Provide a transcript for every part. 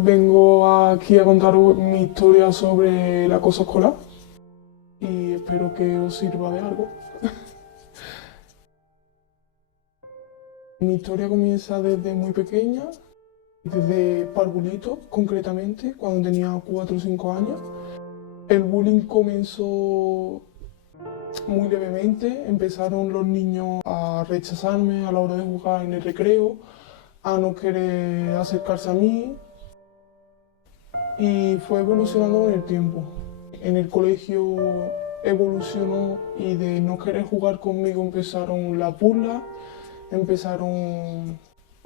Vengo aquí a contaros mi historia sobre el acoso escolar y espero que os sirva de algo. Mi historia comienza desde muy pequeña, desde parvulito concretamente, cuando tenía 4 o 5 años. El bullying comenzó muy levemente, empezaron los niños a rechazarme a la hora de jugar en el recreo, a no querer acercarse a mí, y fue evolucionando con el tiempo. En el colegio evolucionó y de no querer jugar conmigo empezaron las burlas, empezaron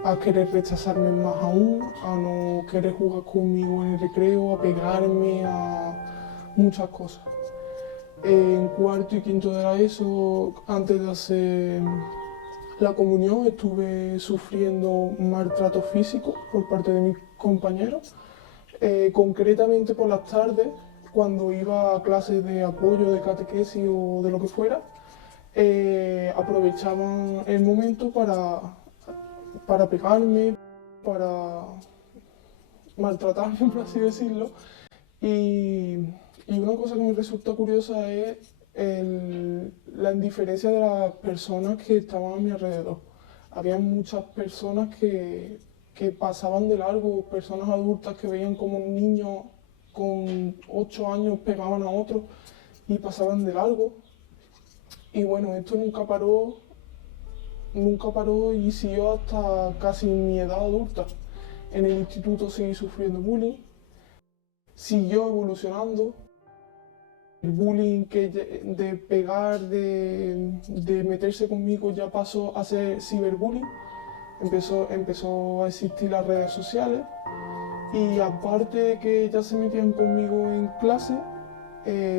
a querer rechazarme más aún, a no querer jugar conmigo en el recreo, a pegarme, a muchas cosas. En cuarto y quinto de la ESO, antes de hacer la comunión, estuve sufriendo maltrato físico por parte de mis compañeros. Concretamente por las tardes, cuando iba a clases de apoyo, de catequesis o de lo que fuera, aprovechaban el momento para pegarme, para maltratarme, por así decirlo. Y una cosa que me resulta curiosa es la indiferencia de las personas que estaban a mi alrededor. Había muchas personas que pasaban de largo, personas adultas que veían como niños con 8 años pegaban a otros y pasaban de largo. Y bueno, esto nunca paró y siguió hasta casi mi edad adulta. En el instituto seguí sufriendo bullying, siguió evolucionando. El bullying de pegar, de meterse conmigo ya pasó a ser ciberbullying. Empezó a existir las redes sociales y aparte de que ya se metían conmigo en clase,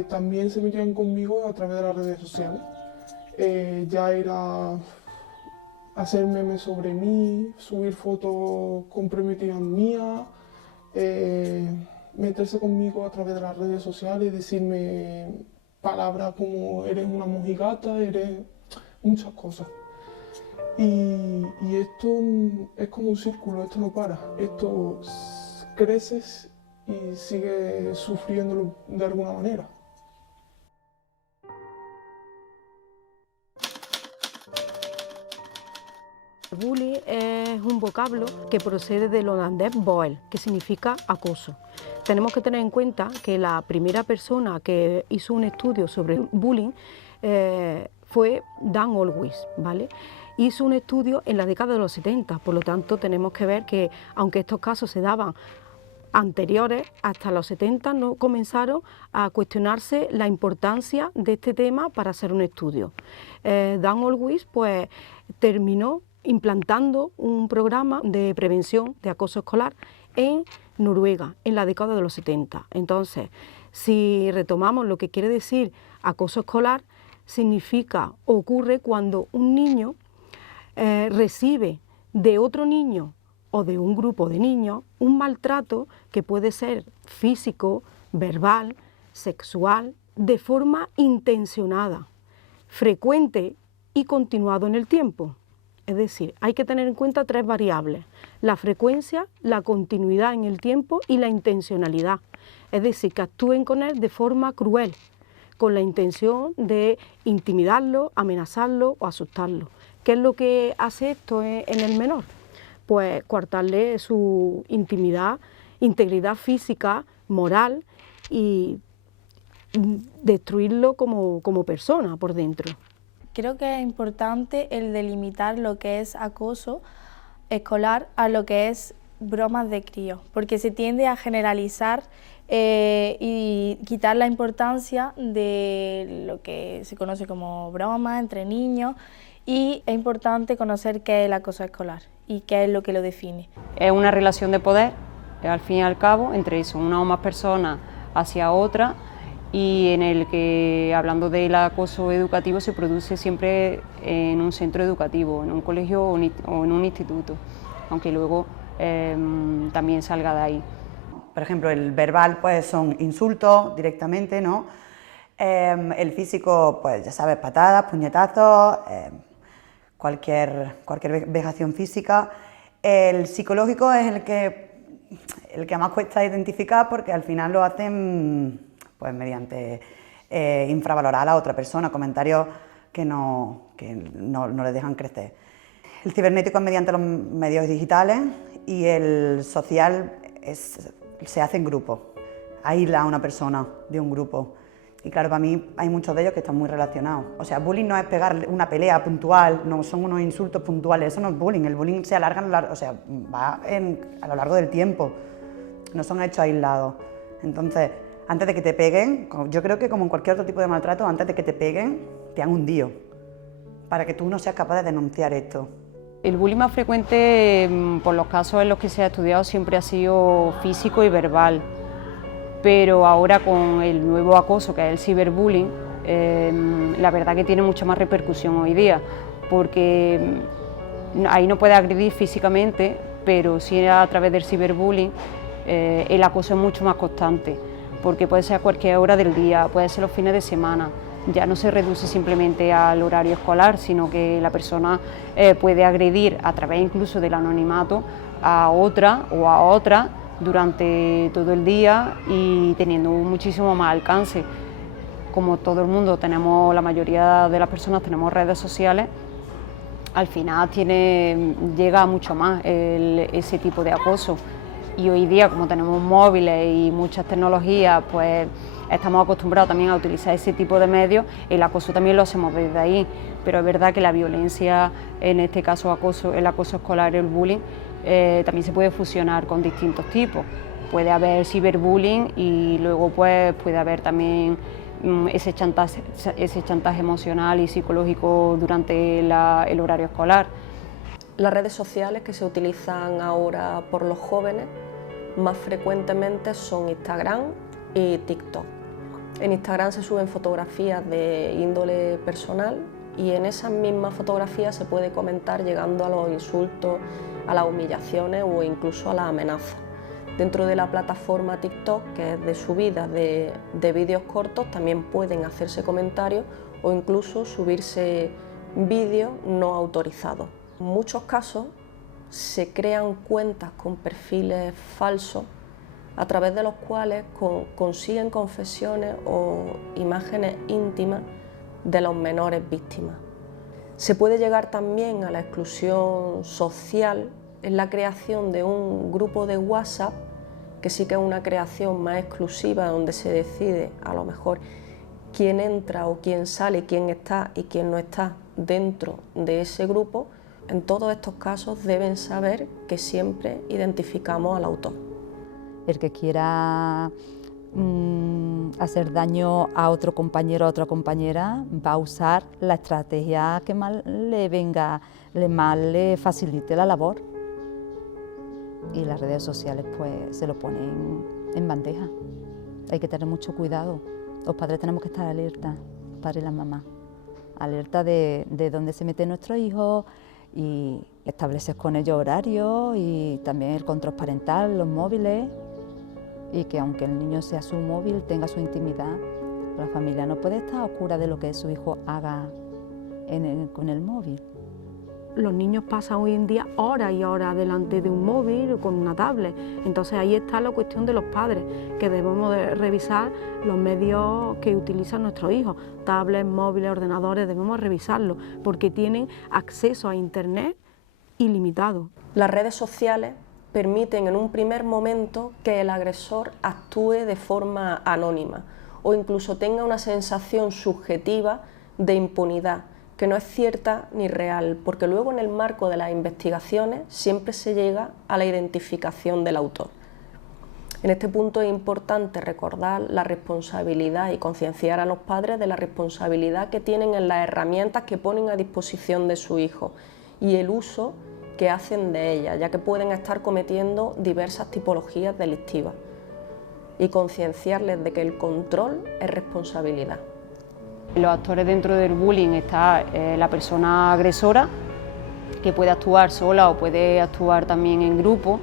también se metían conmigo a través de las redes sociales. Ya era hacer memes sobre mí, subir fotos comprometidas mías, meterse conmigo a través de las redes sociales, decirme palabras como eres una mojigata, eres muchas cosas. Y esto es como un círculo, esto no para, esto creces y sigues sufriéndolo de alguna manera. Bullying es un vocablo que procede del holandés boel, que significa acoso. Tenemos que tener en cuenta que la primera persona que hizo un estudio sobre bullying fue Dan Olwis, ¿vale? Hizo un estudio en la década de los 70, por lo tanto tenemos que ver que aunque estos casos se daban anteriores, hasta los 70 no comenzaron a cuestionarse la importancia de este tema para hacer un estudio. Dan Olwis pues terminó implantando un programa de prevención de acoso escolar en Noruega en la década de los 70. Entonces, si retomamos lo que quiere decir acoso escolar, significa, ocurre cuando un niño recibe de otro niño o de un grupo de niños un maltrato que puede ser físico, verbal, sexual, de forma intencionada, frecuente y continuado en el tiempo. Es decir, hay que tener en cuenta 3 variables: la frecuencia, la continuidad en el tiempo y la intencionalidad. Es decir, que actúen con él de forma cruel, con la intención de intimidarlo, amenazarlo o asustarlo. ¿Qué es lo que hace esto en el menor? Pues coartarle su intimidad, integridad física, moral y destruirlo como persona por dentro. Creo que es importante el delimitar lo que es acoso escolar a lo que es bromas de críos, porque se tiende a generalizar y quitar la importancia de lo que se conoce como broma entre niños, y es importante conocer qué es el acoso escolar y qué es lo que lo define. Es una relación de poder, al fin y al cabo, entre eso, una o más personas hacia otra, y en el que, hablando del acoso educativo, se produce siempre en un centro educativo, en un colegio o en un instituto, aunque luego también salga de ahí. Por ejemplo, el verbal pues son insultos directamente, ¿no? El físico, pues ya sabes, patadas, puñetazos, cualquier vejación física. El psicológico es el que más cuesta identificar, porque al final lo hacen pues mediante infravalorar a la otra persona, comentarios que no le dejan crecer. El cibernético es mediante los medios digitales, y el social se hace en grupo, aísla a una persona de un grupo. Y claro, para mí hay muchos de ellos que están muy relacionados. O sea, bullying no es pegar una pelea puntual, no son unos insultos puntuales, eso no es bullying. El bullying se alarga, o sea, va a lo largo del tiempo, no son hechos aislados. Entonces, antes de que te peguen, yo creo que como en cualquier otro tipo de maltrato, antes de que te peguen, te han hundido, para que tú no seas capaz de denunciar esto. El bullying más frecuente, por los casos en los que se ha estudiado, siempre ha sido físico y verbal, pero ahora con el nuevo acoso, que es el ciberbullying, la verdad que tiene mucha más repercusión hoy día, porque ahí no puede agredir físicamente, pero sí a través del ciberbullying el acoso es mucho más constante, porque puede ser a cualquier hora del día, puede ser los fines de semana. Ya no se reduce simplemente al horario escolar, sino que la persona puede agredir a través incluso del anonimato a otra o a otra durante todo el día y teniendo muchísimo más alcance. Como todo el mundo la mayoría de las personas tenemos redes sociales, al final llega a mucho más ese tipo de acoso. Y hoy día, como tenemos móviles y muchas tecnologías, pues estamos acostumbrados también a utilizar ese tipo de medios. El acoso también lo hacemos desde ahí, pero es verdad que la violencia, en este caso el acoso escolar y el bullying, también se puede fusionar con distintos tipos. Puede haber ciberbullying y luego pues puede haber también ese chantaje emocional y psicológico durante el horario escolar. Las redes sociales que se utilizan ahora por los jóvenes más frecuentemente son Instagram y TikTok. En Instagram se suben fotografías de índole personal y en esas mismas fotografías se puede comentar llegando a los insultos, a las humillaciones o incluso a las amenazas. Dentro de la plataforma TikTok, que es de subida de vídeos cortos, también pueden hacerse comentarios o incluso subirse vídeos no autorizados. En muchos casos se crean cuentas con perfiles falsos a través de los cuales consiguen confesiones o imágenes íntimas de los menores víctimas. Se puede llegar también a la exclusión social en la creación de un grupo de WhatsApp, que sí que es una creación más exclusiva, donde se decide a lo mejor quién entra o quién sale, quién está y quién no está dentro de ese grupo. En todos estos casos deben saber que siempre identificamos al autor. El que quiera hacer daño a otro compañero o a otra compañera va a usar la estrategia que más le facilite la labor. Y las redes sociales pues se lo ponen en bandeja. Hay que tener mucho cuidado. Los padres tenemos que estar alerta, los padres y las mamás, alerta de dónde se mete nuestro hijo, y establecer con ellos horarios y también el control parental, los móviles, y que aunque el niño sea su móvil, tenga su intimidad, la familia no puede estar a oscuras de lo que su hijo haga con el móvil. Los niños pasan hoy en día horas y horas delante de un móvil o con una tablet. Entonces ahí está la cuestión de los padres, que debemos de revisar los medios que utilizan nuestros hijos. Tablets, móviles, ordenadores, debemos revisarlos porque tienen acceso a Internet ilimitado. Las redes sociales permiten en un primer momento que el agresor actúe de forma anónima o incluso tenga una sensación subjetiva de impunidad, que no es cierta ni real, porque luego en el marco de las investigaciones siempre se llega a la identificación del autor. En este punto es importante recordar la responsabilidad y concienciar a los padres de la responsabilidad que tienen en las herramientas que ponen a disposición de su hijo y el uso que hacen de ellas, ya que pueden estar cometiendo diversas tipologías delictivas, y concienciarles de que el control es responsabilidad. Los actores dentro del bullying está la persona agresora, que puede actuar sola o puede actuar también en grupo,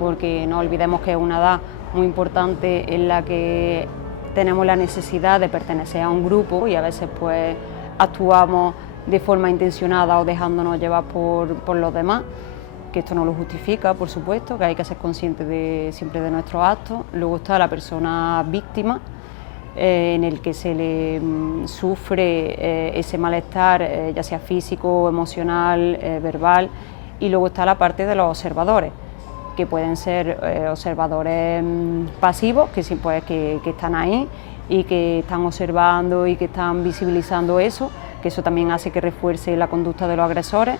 porque no olvidemos que es una edad muy importante en la que tenemos la necesidad de pertenecer a un grupo y a veces pues actuamos de forma intencionada o dejándonos llevar por los demás, que esto no lo justifica, por supuesto, que hay que ser conscientes siempre de nuestros actos. Luego está la persona víctima, en el que se le sufre ese malestar, ya sea físico, emocional, verbal, y luego está la parte de los observadores, que pueden ser observadores pasivos, que están ahí y que están observando y que están visibilizando eso, que eso también hace que refuerce la conducta de los agresores,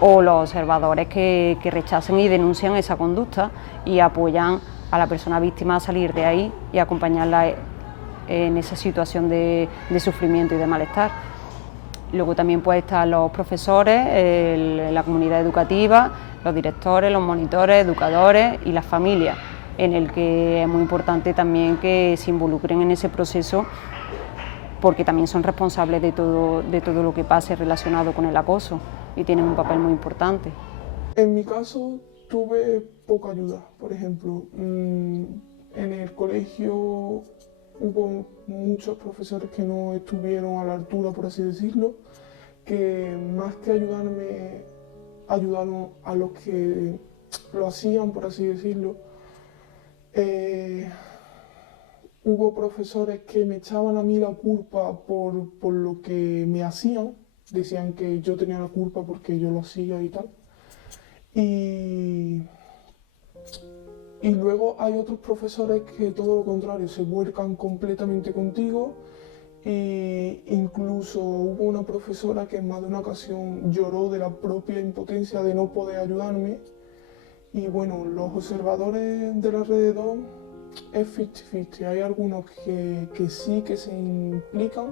o los observadores que rechazan y denuncian esa conducta y apoyan a la persona víctima a salir de ahí y acompañarla en esa situación de sufrimiento y de malestar. Luego también pues están los profesores, la comunidad educativa, los directores, los monitores, educadores y las familias, en el que es muy importante también que se involucren en ese proceso, porque también son responsables de todo lo que pase relacionado con el acoso y tienen un papel muy importante. En mi caso tuve poca ayuda. Por ejemplo, en el colegio hubo muchos profesores que no estuvieron a la altura, por así decirlo, que más que ayudarme, ayudaron a los que lo hacían, por así decirlo. Hubo profesores que me echaban a mí la culpa por lo que me hacían, decían que yo tenía la culpa porque yo lo hacía y tal. Y luego hay otros profesores que todo lo contrario, se vuelcan completamente contigo, e incluso hubo una profesora que en más de una ocasión lloró de la propia impotencia de no poder ayudarme. Y bueno, los observadores del alrededor es 50-50, hay algunos que sí que se implican,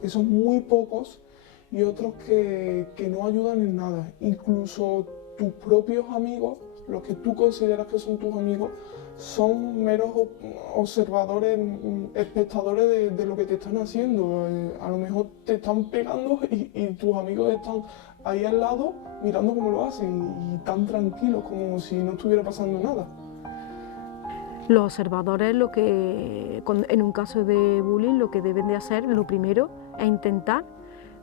que son muy pocos, y otros que no ayudan en nada. Incluso tus propios amigos, los que tú consideras que son tus amigos, son meros observadores, espectadores de lo que te están haciendo. A lo mejor te están pegando y tus amigos están ahí al lado mirando cómo lo hacen y tan tranquilos como si no estuviera pasando nada. Los observadores, en un caso de bullying, lo que deben de hacer, lo primero, es intentar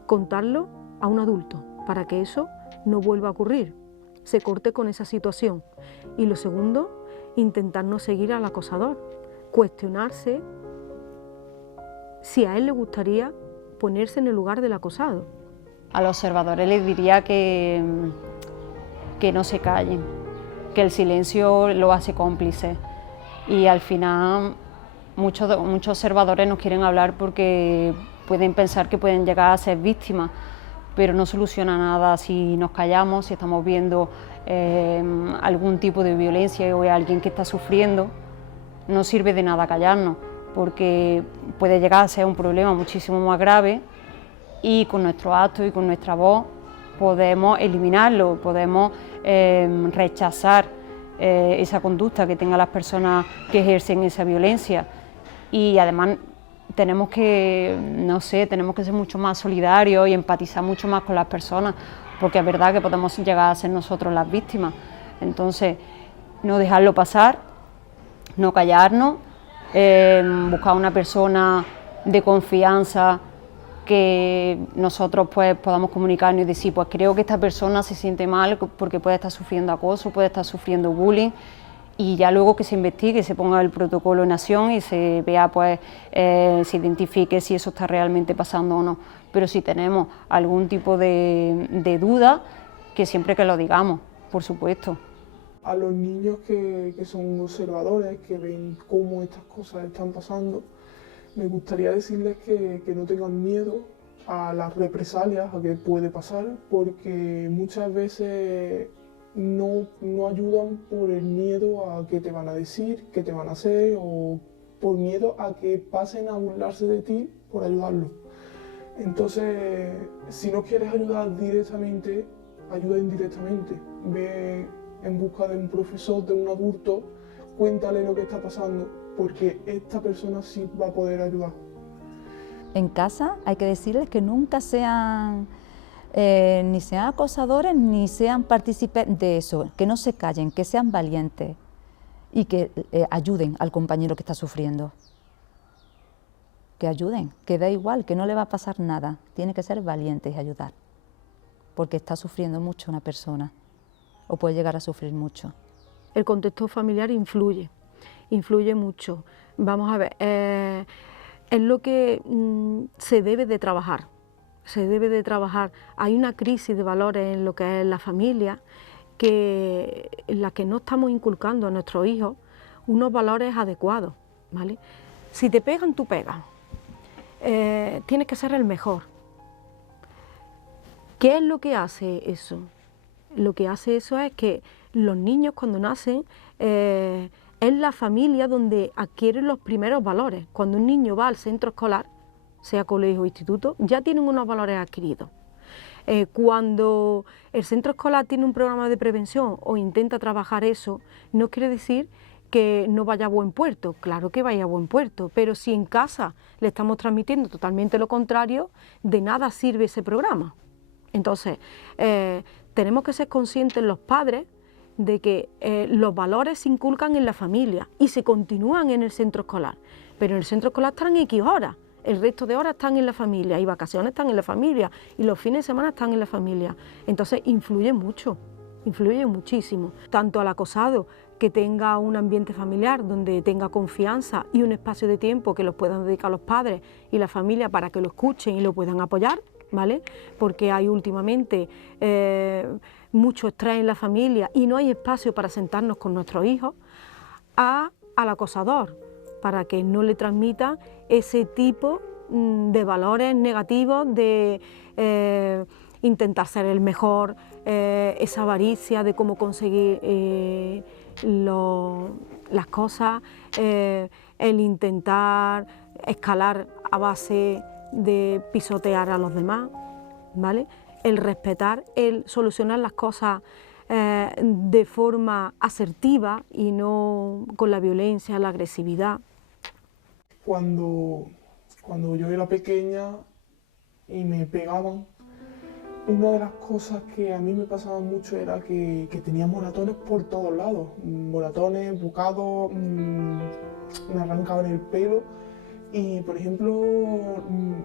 contarlo a un adulto, para que eso no vuelva a ocurrir, se corte con esa situación. Y lo segundo, intentar no seguir al acosador, cuestionarse si a él le gustaría ponerse en el lugar del acosado. A los observadores les diría que no se callen, que el silencio lo hace cómplice. Y al final muchos observadores no quieren hablar porque pueden pensar que pueden llegar a ser víctimas, pero no soluciona nada si nos callamos, si estamos viendo algún tipo de violencia o hay alguien que está sufriendo. No sirve de nada callarnos, porque puede llegar a ser un problema muchísimo más grave y con nuestros actos y con nuestra voz podemos eliminarlo, podemos rechazar esa conducta que tengan las personas que ejercen esa violencia. Y además tenemos que ser mucho más solidarios y empatizar mucho más con las personas, porque es verdad que podemos llegar a ser nosotros las víctimas. Entonces, no dejarlo pasar, no callarnos, buscar una persona de confianza que nosotros pues podamos comunicarnos y decir, pues creo que esta persona se siente mal porque puede estar sufriendo acoso, puede estar sufriendo bullying, y ya luego que se investigue, se ponga el protocolo en acción y se vea, pues se identifique si eso está realmente pasando o no. Pero si tenemos algún tipo de duda, que siempre que lo digamos, por supuesto. A los niños que son observadores, que ven cómo estas cosas están pasando, me gustaría decirles que no tengan miedo, a las represalias, a qué puede pasar, porque muchas veces no ayudan por el miedo a qué te van a decir, qué te van a hacer, o por miedo a que pasen a burlarse de ti por ayudarlo. Entonces, si no quieres ayudar directamente, ayuda indirectamente. Ve en busca de un profesor, de un adulto, cuéntale lo que está pasando, porque esta persona sí va a poder ayudar. En casa hay que decirles que nunca sean ni sean acosadores ni sean partícipes de eso, que no se callen, que sean valientes y que ayuden al compañero que está sufriendo. Que ayuden, que da igual, que no le va a pasar nada, tiene que ser valientes y ayudar, porque está sufriendo mucho una persona o puede llegar a sufrir mucho. El contexto familiar influye mucho. Vamos a ver, es lo que se debe de trabajar. Hay una crisis de valores en lo que es la familia, en la que no estamos inculcando a nuestros hijos unos valores adecuados, ¿vale? Si te pegan, tú pegas. Tienes que ser el mejor. ¿Qué es lo que hace eso? Lo que hace eso es que los niños cuando nacen es la familia donde adquieren los primeros valores. Cuando un niño va al centro escolar, sea colegio o instituto, ya tienen unos valores adquiridos. Cuando el centro escolar tiene un programa de prevención o intenta trabajar eso, no quiere decir que no vaya a buen puerto, claro que vaya a buen puerto, pero si en casa le estamos transmitiendo totalmente lo contrario, de nada sirve ese programa. Entonces, tenemos que ser conscientes los padres de que los valores se inculcan en la familia y se continúan en el centro escolar, pero en el centro escolar están X horas, el resto de horas están en la familia y vacaciones están en la familia y los fines de semana están en la familia. Entonces influye mucho, influye muchísimo, tanto al acosado que tenga un ambiente familiar donde tenga confianza y un espacio de tiempo que los puedan dedicar los padres y la familia para que lo escuchen y lo puedan apoyar, ¿vale? Porque hay últimamente mucho estrés en la familia y no hay espacio para sentarnos con nuestros hijos, al acosador, para que no le transmita ese tipo de valores negativos, de intentar ser el mejor, esa avaricia de cómo conseguir las cosas, el intentar escalar a base de pisotear a los demás, ¿vale? El respetar, el solucionar las cosas de forma asertiva y no con la violencia, la agresividad. Cuando yo era pequeña y me pegaban, una de las cosas que a mí me pasaba mucho era que tenía moratones por todos lados, moratones, bocados, me arrancaban el pelo y, por ejemplo,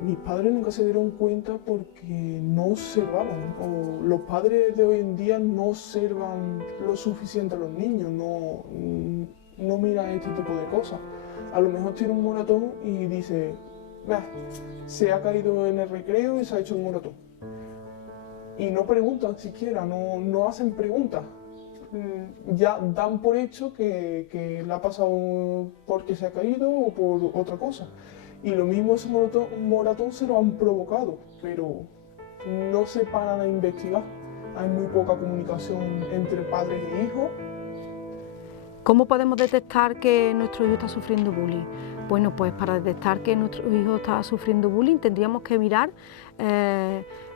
mis padres nunca se dieron cuenta porque no observaban, o los padres de hoy en día no observan lo suficiente a los niños, no miran este tipo de cosas. A lo mejor tiene un moratón y dice, se ha caído en el recreo y se ha hecho un moratón. Y no preguntan siquiera, no hacen preguntas. Ya dan por hecho que le ha pasado porque se ha caído o por otra cosa. Y lo mismo ese moratón se lo han provocado, pero no se paran a investigar. Hay muy poca comunicación entre padres e hijos. ¿Cómo podemos detectar que nuestro hijo está sufriendo bullying? Bueno, pues para detectar que nuestro hijo está sufriendo bullying tendríamos que mirar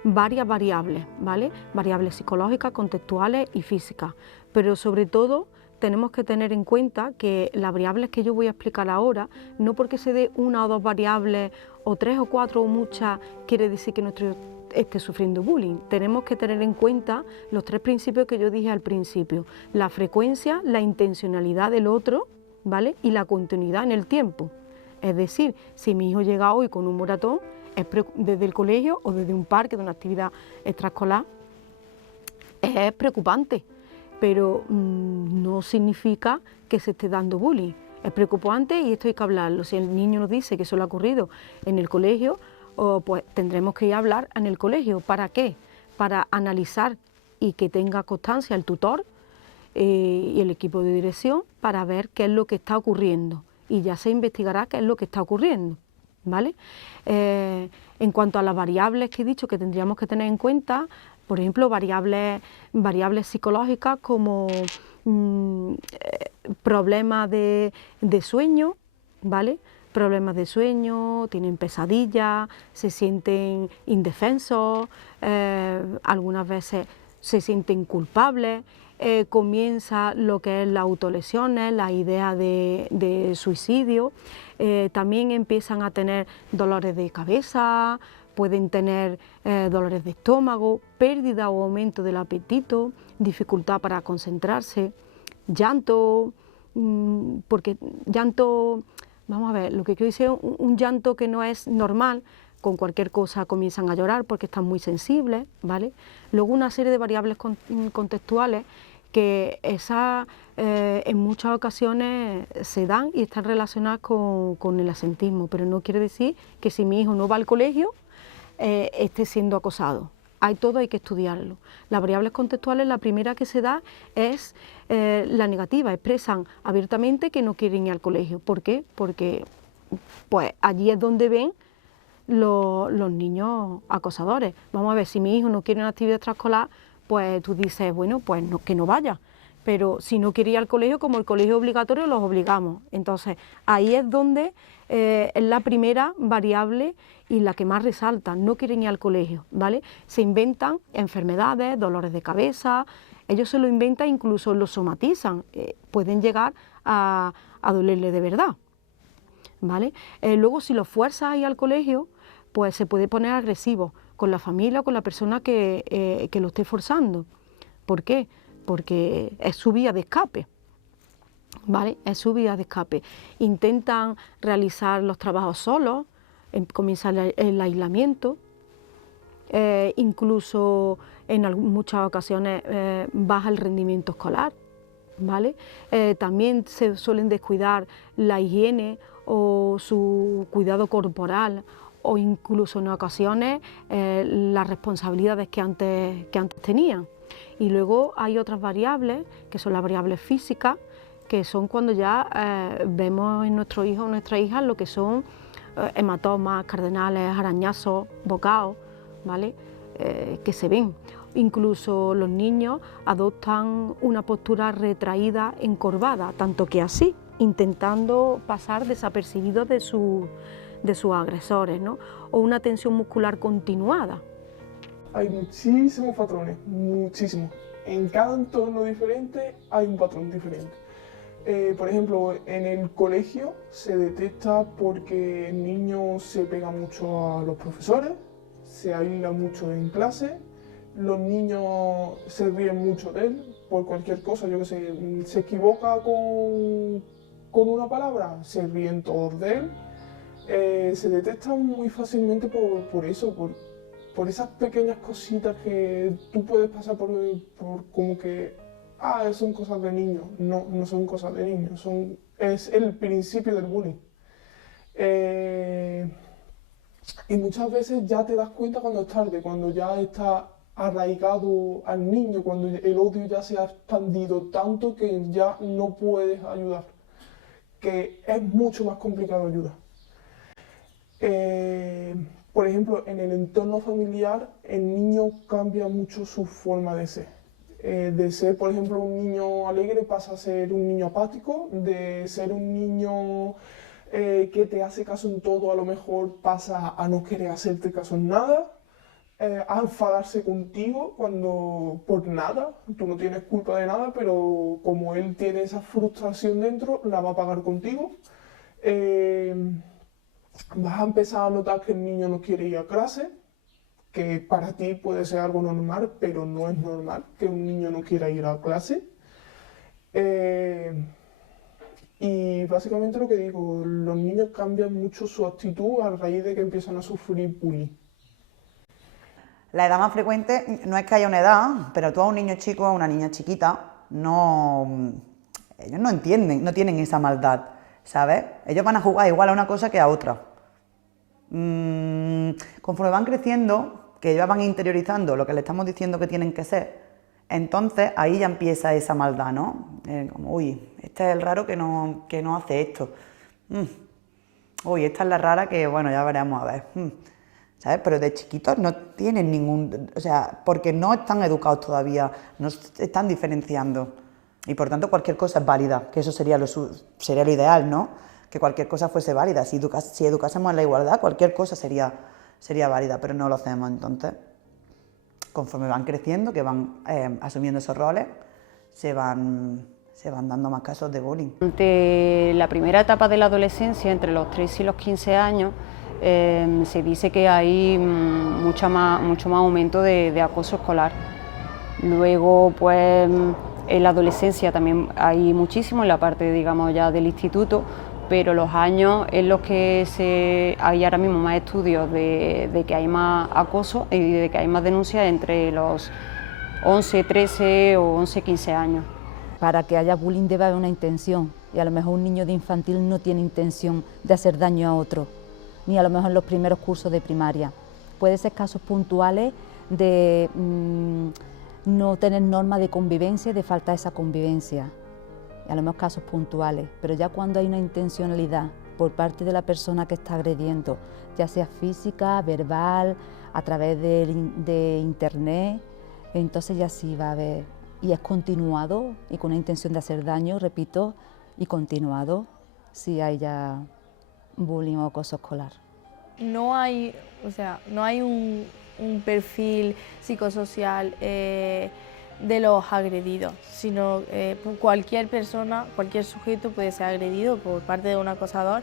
varias variables, ¿vale? Variables psicológicas, contextuales y físicas, pero sobre todo tenemos que tener en cuenta que las variables que yo voy a explicar ahora, no porque se dé una o dos variables, o tres o cuatro o muchas, quiere decir que nuestro hijo esté sufriendo bullying. Tenemos que tener en cuenta los tres principios que yo dije al principio: la frecuencia, la intencionalidad del otro, ¿vale? Y la continuidad en el tiempo. Es decir, si mi hijo llega hoy con un moratón, es desde el colegio o desde un parque, de una actividad extraescolar, es preocupante, pero no significa que se esté dando bullying. Es preocupante y esto hay que hablarlo. Si el niño nos dice que eso le ha ocurrido en el colegio, pues tendremos que ir a hablar en el colegio. ¿Para qué? Para analizar y que tenga constancia el tutor y el equipo de dirección para ver qué es lo que está ocurriendo. Y ya se investigará qué es lo que está ocurriendo, ¿vale? En cuanto a las variables que he dicho que tendríamos que tener en cuenta, por ejemplo, variables psicológicas como problemas de sueño, ¿vale? Problemas de sueño, tienen pesadillas, se sienten indefensos, algunas veces se sienten culpables, comienza lo que es las autolesiones, la idea de suicidio, también empiezan a tener dolores de cabeza, pueden tener dolores de estómago, pérdida o aumento del apetito, dificultad para concentrarse, llanto, porque llanto, vamos a ver, lo que quiero decir es un llanto que no es normal, con cualquier cosa comienzan a llorar porque están muy sensibles, ¿vale? Luego una serie de variables contextuales que esas en muchas ocasiones se dan y están relacionadas con el asentismo, pero no quiere decir que si mi hijo no va al colegio esté siendo acosado. Todo hay que estudiarlo. Las variables contextuales, la primera que se da es la negativa, expresan abiertamente que no quieren ir al colegio. ¿Por qué? Porque pues, allí es donde ven los niños acosadores. Vamos a ver, si mi hijo no quiere una actividad extraescolar, pues tú dices, bueno, pues no, que no vaya. Pero si no quiere ir al colegio, como el colegio es obligatorio, los obligamos. Entonces, ahí es donde es la primera variable y la que más resalta, no quieren ir al colegio, ¿vale? Se inventan enfermedades, dolores de cabeza, ellos se lo inventan, incluso lo somatizan, pueden llegar a dolerle de verdad, ¿vale? Luego, si los fuerzas a ir al colegio, pues se puede poner agresivo con la familia o con la persona que lo esté forzando. ¿Por qué? Porque es su vía de escape, ¿vale? Es su vía de escape. Intentan realizar los trabajos solos, comienza el aislamiento, incluso en muchas ocasiones baja el rendimiento escolar, ¿vale? También se suelen descuidar la higiene o su cuidado corporal, o incluso en ocasiones las responsabilidades que antes tenían. Y luego hay otras variables, que son las variables físicas, que son cuando ya vemos en nuestro hijo o nuestra hija lo que son hematomas, cardenales, arañazos, bocados, ¿vale? Que se ven. Incluso los niños adoptan una postura retraída, encorvada, tanto que así, intentando pasar desapercibidos de sus agresores, ¿no? O una tensión muscular continuada. Hay muchísimos patrones, muchísimos. En cada entorno diferente hay un patrón diferente. Por ejemplo, en el colegio se detecta porque el niño se pega mucho a los profesores, se aísla mucho en clase, los niños se ríen mucho de él por cualquier cosa, yo qué sé, se equivoca con una palabra, se ríen todos de él. Se detecta muy fácilmente por eso, por esas pequeñas cositas que tú puedes pasar por como que son cosas de niños. No, no son cosas de niños, es el principio del bullying. Y muchas veces ya te das cuenta cuando es tarde, cuando ya está arraigado al niño, cuando el odio ya se ha expandido tanto que ya no puedes ayudar, que es mucho más complicado ayudar. Por ejemplo, en el entorno familiar, el niño cambia mucho su forma de ser. De ser, por ejemplo, un niño alegre pasa a ser un niño apático, de ser un niño que te hace caso en todo, a lo mejor pasa a no querer hacerte caso en nada, a enfadarse contigo por nada, tú no tienes culpa de nada, pero como él tiene esa frustración dentro, la va a pagar contigo. Vas a empezar a notar que el niño no quiere ir a clase, que para ti puede ser algo normal, pero no es normal que un niño no quiera ir a clase. Y básicamente lo que digo, los niños cambian mucho su actitud a raíz de que empiezan a sufrir bullying. La edad más frecuente no es que haya una edad, pero tú a un niño chico, a una niña chiquita, ellos no entienden, no tienen esa maldad, ¿sabes? Ellos van a jugar igual a una cosa que a otra. Conforme van creciendo, que ya van interiorizando lo que le estamos diciendo que tienen que ser, entonces ahí ya empieza esa maldad, ¿no? Como, uy, este es el raro que no hace esto. uy, esta es la rara que, bueno, ya veremos a ver. ¿Sabes? Pero de chiquitos no tienen ningún... O sea, porque no están educados todavía, no están diferenciando. Y por tanto cualquier cosa es válida, que eso sería lo ideal, ¿no? Que cualquier cosa fuese válida. Si educásemos en la igualdad, cualquier cosa sería válida, pero no lo hacemos. Entonces, conforme van creciendo, que van asumiendo esos roles, se van dando más casos de bullying. Durante la primera etapa de la adolescencia, entre los 13 y los 15 años, se dice que hay mucho más aumento de acoso escolar. Luego, pues, en la adolescencia también hay muchísimo, en la parte, digamos, ya del instituto, pero los años en los que hay ahora mismo más estudios de que hay más acoso y de que hay más denuncias entre los 11, 13 o 11, 15 años. Para que haya bullying debe haber una intención, y a lo mejor un niño de infantil no tiene intención de hacer daño a otro, ni a lo mejor en los primeros cursos de primaria. Puede ser casos puntuales de no tener normas de convivencia y de falta esa convivencia, a lo mejor casos puntuales, pero ya cuando hay una intencionalidad por parte de la persona que está agrediendo, ya sea física, verbal, a través de internet, entonces ya sí va a haber, y es continuado y con una intención de hacer daño, repito, y continuado, si hay ya bullying o acoso escolar. No hay un perfil psicosocial de los agredidos, sino cualquier persona, cualquier sujeto puede ser agredido por parte de un acosador,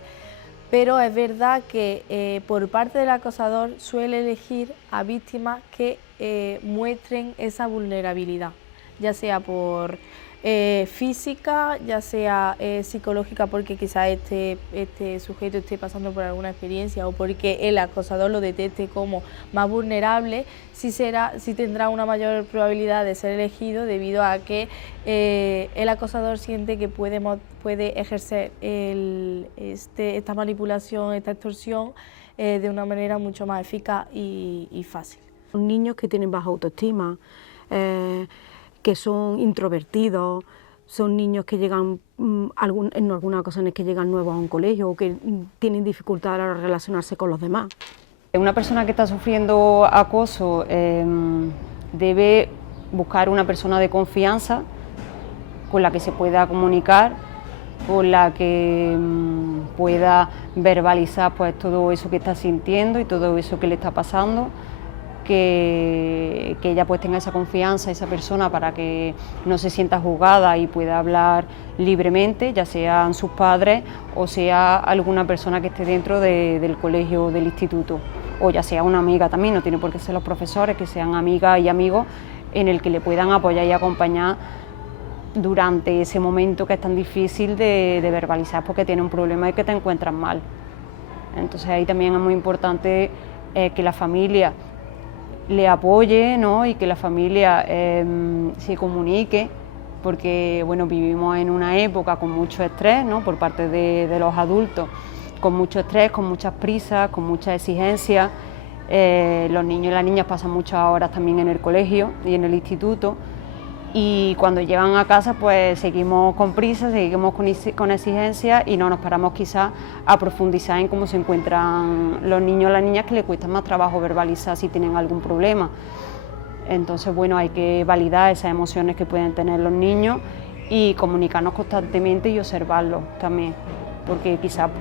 pero es verdad que por parte del acosador suele elegir a víctimas que muestren esa vulnerabilidad, ya sea por física, ya sea psicológica, porque quizá este sujeto esté pasando por alguna experiencia o porque el acosador lo detecte como más vulnerable, sí tendrá una mayor probabilidad de ser elegido debido a que el acosador siente que puede ejercer esta manipulación, esta extorsión de una manera mucho más eficaz y fácil. Niños que tienen baja autoestima, que son introvertidos, son niños que llegan, en algunas ocasiones que llegan nuevos a un colegio o que tienen dificultad a relacionarse con los demás. Una persona que está sufriendo acoso debe buscar una persona de confianza con la que se pueda comunicar, con la que pueda verbalizar pues, todo eso que está sintiendo y todo eso que le está pasando. Que ella pues tenga esa confianza, esa persona, para que no se sienta juzgada y pueda hablar libremente, ya sean sus padres o sea alguna persona que esté dentro del colegio o del instituto, o ya sea una amiga también, no tiene por qué ser los profesores, que sean amigas y amigos en el que le puedan apoyar y acompañar durante ese momento que es tan difícil de verbalizar porque tiene un problema y que te encuentras mal. Entonces ahí también es muy importante que la familia le apoye, ¿no? Y que la familia se comunique, porque bueno, vivimos en una época con mucho estrés, ¿no? Por parte de los adultos, con mucho estrés, con muchas prisas, con muchas exigencias. Los niños y las niñas pasan muchas horas también en el colegio y en el instituto, y cuando llegan a casa pues seguimos con prisa, seguimos con exigencias y no nos paramos quizás a profundizar en cómo se encuentran los niños o las niñas, que les cuesta más trabajo verbalizar si tienen algún problema. Entonces bueno, hay que validar esas emociones que pueden tener los niños y comunicarnos constantemente y observarlos también, porque quizás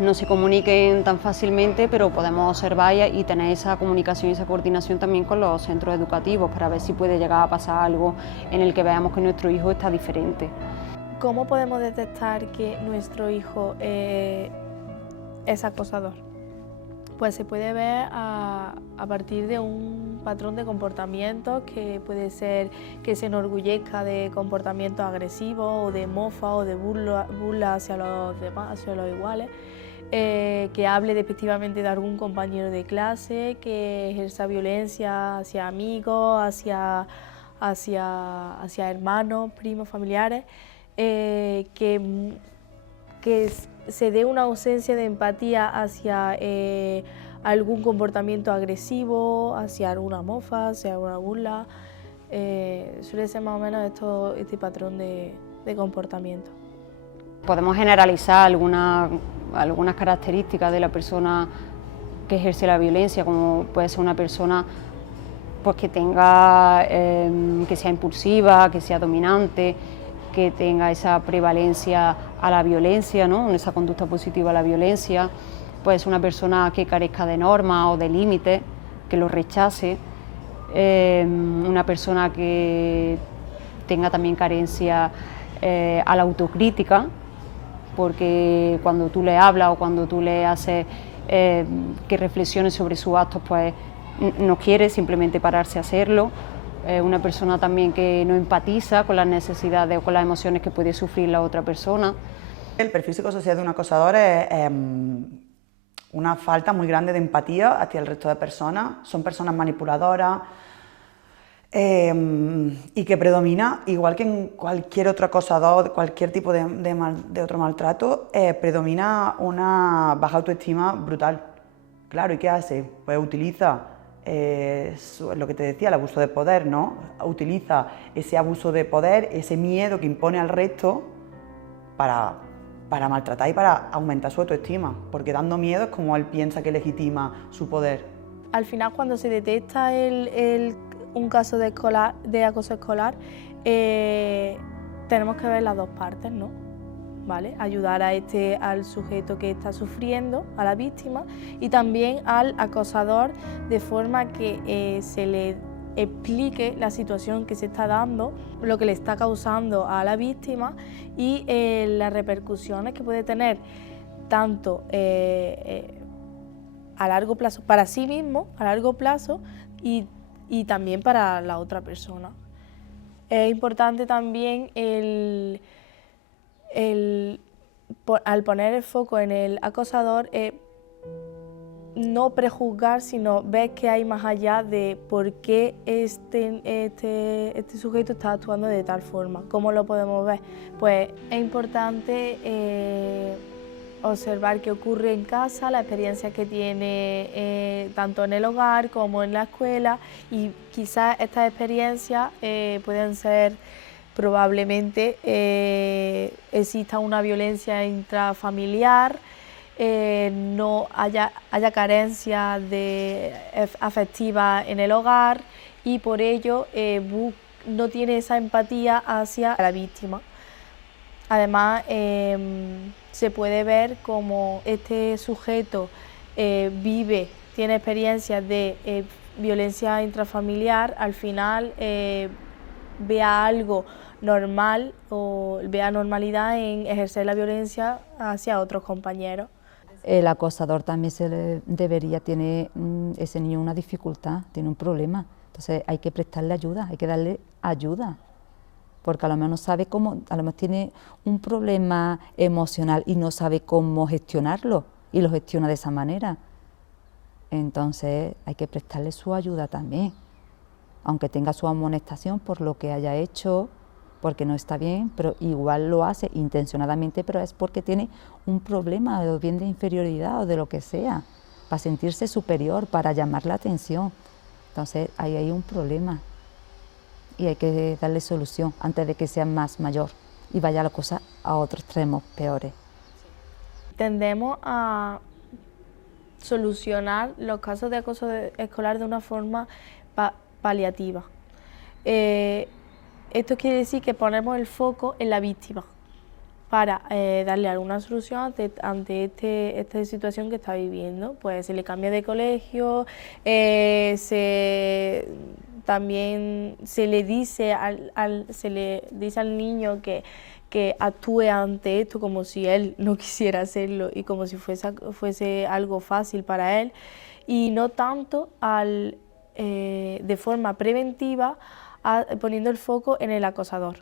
no se comuniquen tan fácilmente, pero podemos observar y tener esa comunicación y esa coordinación también con los centros educativos para ver si puede llegar a pasar algo en el que veamos que nuestro hijo está diferente. ¿Cómo podemos detectar que nuestro hijo es acosador? Pues se puede ver a partir de un patrón de comportamiento que puede ser que se enorgullezca de comportamientos agresivos o de mofa o de burla hacia los demás, hacia los iguales. Que hable despectivamente de algún compañero de clase, que ejerza violencia hacia amigos, hacia hermanos, primos, familiares, que se dé una ausencia de empatía hacia algún comportamiento agresivo, hacia alguna mofa, hacia alguna burla. Suele ser más o menos este patrón de comportamiento. Podemos generalizar algunas algunas características de la persona que ejerce la violencia, como puede ser una persona pues, que sea impulsiva, que sea dominante, que tenga esa prevalencia a la violencia, ¿no? Esa conducta positiva a la violencia. Puede ser una persona que carezca de normas o de límites, que lo rechace, una persona que tenga también carencia a la autocrítica, porque cuando tú le hablas o cuando tú le haces que reflexione sobre sus actos, pues no quiere simplemente pararse a hacerlo. Una persona también que no empatiza con las necesidades o con las emociones que puede sufrir la otra persona. El perfil psicosocial de un acosador es una falta muy grande de empatía hacia el resto de personas. Son personas manipuladoras y que predomina, igual que en cualquier otro acosador, cualquier tipo de otro maltrato, predomina una baja autoestima brutal. Claro, ¿y qué hace? Pues utiliza lo que te decía, el abuso de poder, ¿no? Utiliza ese abuso de poder, ese miedo que impone al resto para maltratar y para aumentar su autoestima, porque dando miedo es como él piensa que legitima su poder. Al final, cuando se detecta un caso de acoso escolar, tenemos que ver las dos partes, ¿no? ¿Vale? Ayudar al sujeto que está sufriendo, a la víctima, y también al acosador, de forma que se le explique la situación que se está dando, lo que le está causando a la víctima y las repercusiones que puede tener tanto a largo plazo para sí mismo, a largo plazo, y también para la otra persona. Es importante también al poner el foco en el acosador, no prejuzgar, sino ver qué hay más allá de por qué este sujeto está actuando de tal forma. ¿Cómo lo podemos ver? Pues es importante observar qué ocurre en casa, la experiencia que tiene tanto en el hogar como en la escuela, y quizás estas experiencias pueden ser, probablemente exista una violencia intrafamiliar, no haya carencia afectiva en el hogar, y por ello no tiene esa empatía hacia la víctima. Además, se puede ver cómo este sujeto tiene experiencias de violencia intrafamiliar, al final vea algo normal o vea normalidad en ejercer la violencia hacia otros compañeros. El acosador también tiene ese niño una dificultad, tiene un problema, entonces hay que prestarle ayuda, hay que darle ayuda, porque a lo mejor no sabe cómo, a lo mejor tiene un problema emocional y no sabe cómo gestionarlo y lo gestiona de esa manera. Entonces hay que prestarle su ayuda también, aunque tenga su amonestación por lo que haya hecho, porque no está bien, pero igual lo hace intencionadamente, pero es porque tiene un problema, o bien de inferioridad o de lo que sea, para sentirse superior, para llamar la atención. Entonces ahí hay un problema y hay que darle solución antes de que sea más mayor y vaya la cosa a otros extremos peores. Tendemos a solucionar los casos de acoso escolar de una forma paliativa. Esto quiere decir que ponemos el foco en la víctima para darle alguna solución ante esta situación que está viviendo. Pues se le cambia de colegio, también se le dice al niño que actúe ante esto como si él no quisiera hacerlo y como si fuese algo fácil para él, y no tanto de forma preventiva, poniendo el foco en el acosador,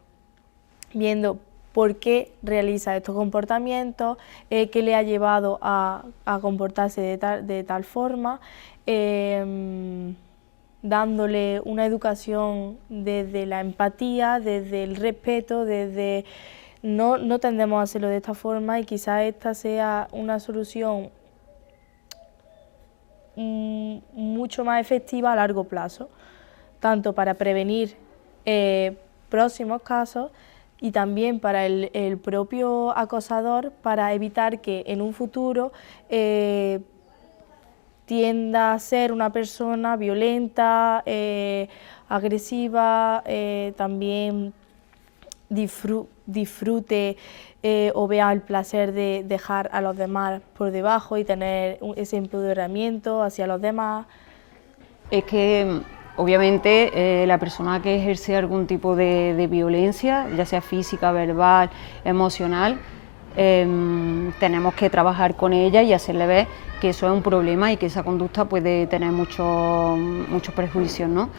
viendo por qué realiza estos comportamientos, qué le ha llevado a comportarse de tal forma, dándole una educación desde la empatía, desde el respeto, no tendemos a hacerlo de esta forma, y quizás esta sea una solución mucho más efectiva a largo plazo, tanto para prevenir próximos casos, y también para el propio acosador, para evitar que en un futuro tienda a ser una persona violenta, agresiva, también disfrute o vea el placer de dejar a los demás por debajo y tener ese empoderamiento hacia los demás. Es que obviamente la persona que ejerce algún tipo de violencia, ya sea física, verbal, emocional, tenemos que trabajar con ella y hacerle ver que eso es un problema y que esa conducta puede tener muchos prejuicios, ¿no?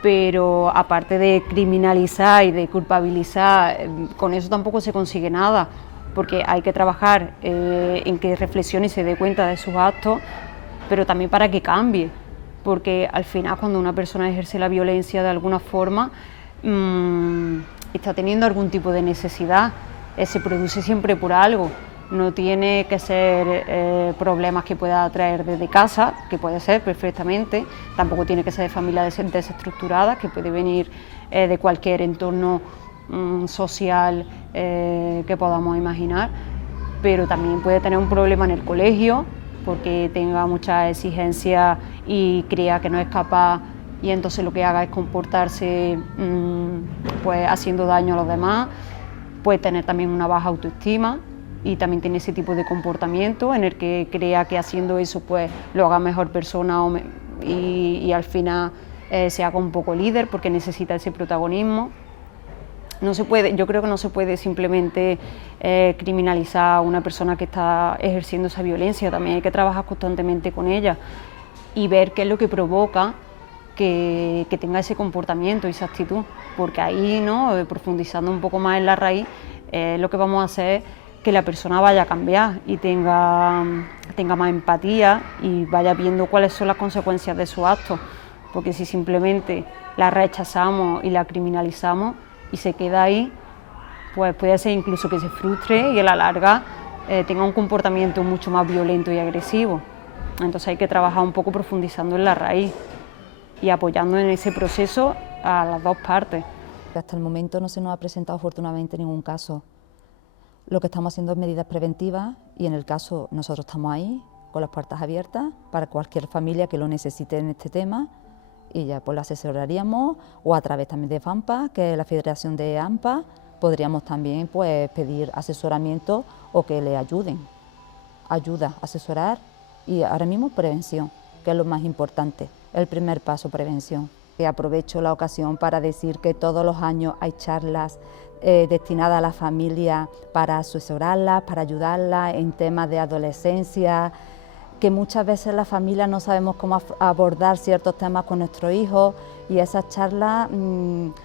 Pero aparte de criminalizar y de culpabilizar, con eso tampoco se consigue nada, porque hay que trabajar en que reflexione y se dé cuenta de sus actos, pero también para que cambie, porque al final cuando una persona ejerce la violencia de alguna forma, está teniendo algún tipo de necesidad, se produce siempre por algo. No tiene que ser problemas que pueda traer desde casa, que puede ser perfectamente, tampoco tiene que ser de familias desestructuradas, que puede venir de cualquier entorno social que podamos imaginar, pero también puede tener un problema en el colegio, porque tenga mucha exigencia y crea que no es capaz y entonces lo que haga es comportarse pues haciendo daño a los demás, puede tener también una baja autoestima, y también tiene ese tipo de comportamiento en el que crea que haciendo eso pues lo haga mejor persona y al final se haga un poco líder porque necesita ese protagonismo. No se puede, yo creo que no se puede simplemente criminalizar a una persona que está ejerciendo esa violencia, también hay que trabajar constantemente con ella y ver qué es lo que provoca que tenga ese comportamiento y esa actitud, porque ahí, ¿no?, profundizando un poco más en la raíz, lo que vamos a hacer que la persona vaya a cambiar y tenga más empatía y vaya viendo cuáles son las consecuencias de sus actos, porque si simplemente la rechazamos y la criminalizamos y se queda ahí, pues puede ser incluso que se frustre y a la larga tenga un comportamiento mucho más violento y agresivo. Entonces hay que trabajar un poco profundizando en la raíz y apoyando en ese proceso a las dos partes. Hasta el momento no se nos ha presentado afortunadamente ningún caso. Lo que estamos haciendo es medidas preventivas y en el caso nosotros estamos ahí con las puertas abiertas para cualquier familia que lo necesite en este tema y ya pues la asesoraríamos o a través también de FAMPA, que es la Federación de AMPA, podríamos también pues pedir asesoramiento o que le ayuden. Ayuda, asesorar y ahora mismo prevención, que es lo más importante, el primer paso, prevención. Y aprovecho la ocasión para decir que todos los años hay charlas destinadas a la familia para asesorarlas, para ayudarlas en temas de adolescencia, que muchas veces las familias no sabemos cómo abordar ciertos temas con nuestros hijos y esas charlas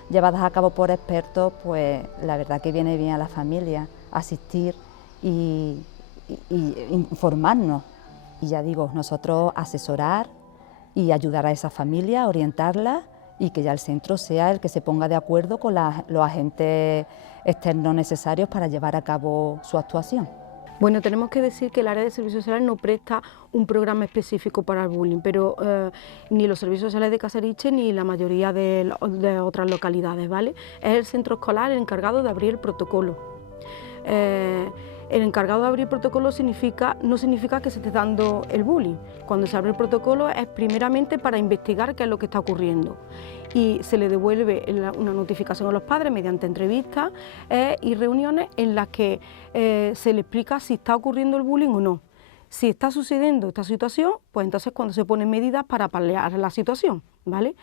llevadas a cabo por expertos, pues la verdad que viene bien a la familia asistir y informarnos. Y ya digo, nosotros asesorar y ayudar a esa familia, orientarla y que ya el centro sea el que se ponga de acuerdo con los agentes externos necesarios para llevar a cabo su actuación. Bueno, tenemos que decir que el área de servicios sociales no presta un programa específico para el bullying, pero ni los servicios sociales de Casariche ni la mayoría de otras localidades, ¿vale? Es el centro escolar el encargado de abrir el protocolo. El encargado de abrir protocolo no significa que se esté dando el bullying. Cuando se abre el protocolo es primeramente para investigar qué es lo que está ocurriendo y se le devuelve una notificación a los padres mediante entrevistas y reuniones en las que se le explica si está ocurriendo el bullying o no. Si está sucediendo esta situación, pues entonces cuando se ponen medidas para paliar la situación, ¿vale?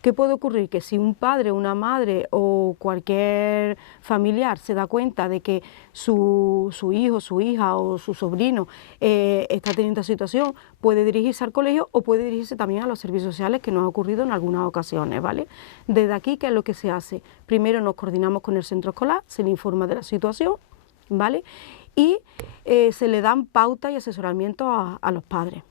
¿Qué puede ocurrir? Que si un padre, una madre o cualquier familiar se da cuenta de que su hijo, su hija o su sobrino está teniendo esta situación, puede dirigirse al colegio o puede dirigirse también a los servicios sociales, que nos ha ocurrido en algunas ocasiones, ¿vale? Desde aquí, ¿qué es lo que se hace? Primero nos coordinamos con el centro escolar, se le informa de la situación, ¿vale? Y se le dan pautas y asesoramiento a los padres.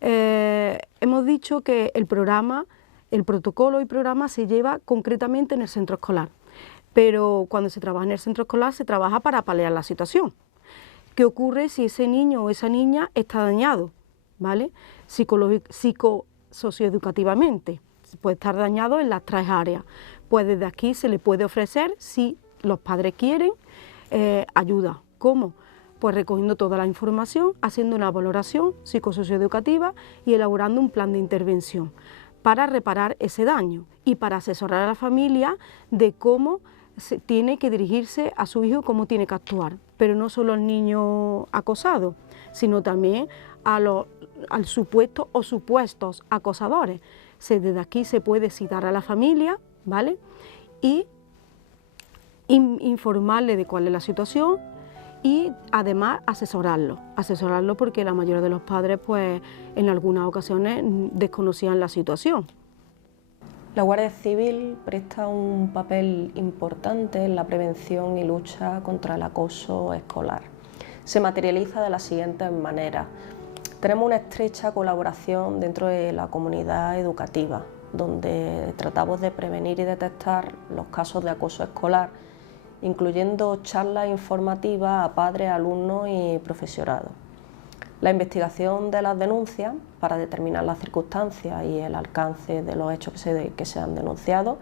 Hemos dicho que el protocolo y programa se lleva concretamente en el centro escolar, pero cuando se trabaja en el centro escolar se trabaja para paliar la situación. ¿Qué ocurre si ese niño o esa niña está dañado? ¿Vale? Socioeducativamente, puede estar dañado en las tres áreas. Pues desde aquí se le puede ofrecer, si los padres quieren, ayuda. ¿Cómo? Pues recogiendo toda la información, haciendo una valoración psicosocioeducativa y elaborando un plan de intervención para reparar ese daño y para asesorar a la familia de cómo se tiene que dirigirse a su hijo, cómo tiene que actuar. Pero no solo al niño acosado, sino también al supuesto o supuestos acosadores. Desde aquí se puede citar a la familia, ¿vale? Y informarle de cuál es la situación y además asesorarlo porque la mayoría de los padres pues en algunas ocasiones desconocían la situación. La Guardia Civil presta un papel importante en la prevención y lucha contra el acoso escolar. Se materializa de las siguientes maneras. Tenemos una estrecha colaboración dentro de la comunidad educativa, donde tratamos de prevenir y detectar los casos de acoso escolar, incluyendo charlas informativas a padres, alumnos y profesorado. La investigación de las denuncias para determinar las circunstancias y el alcance de los hechos que se han denunciado,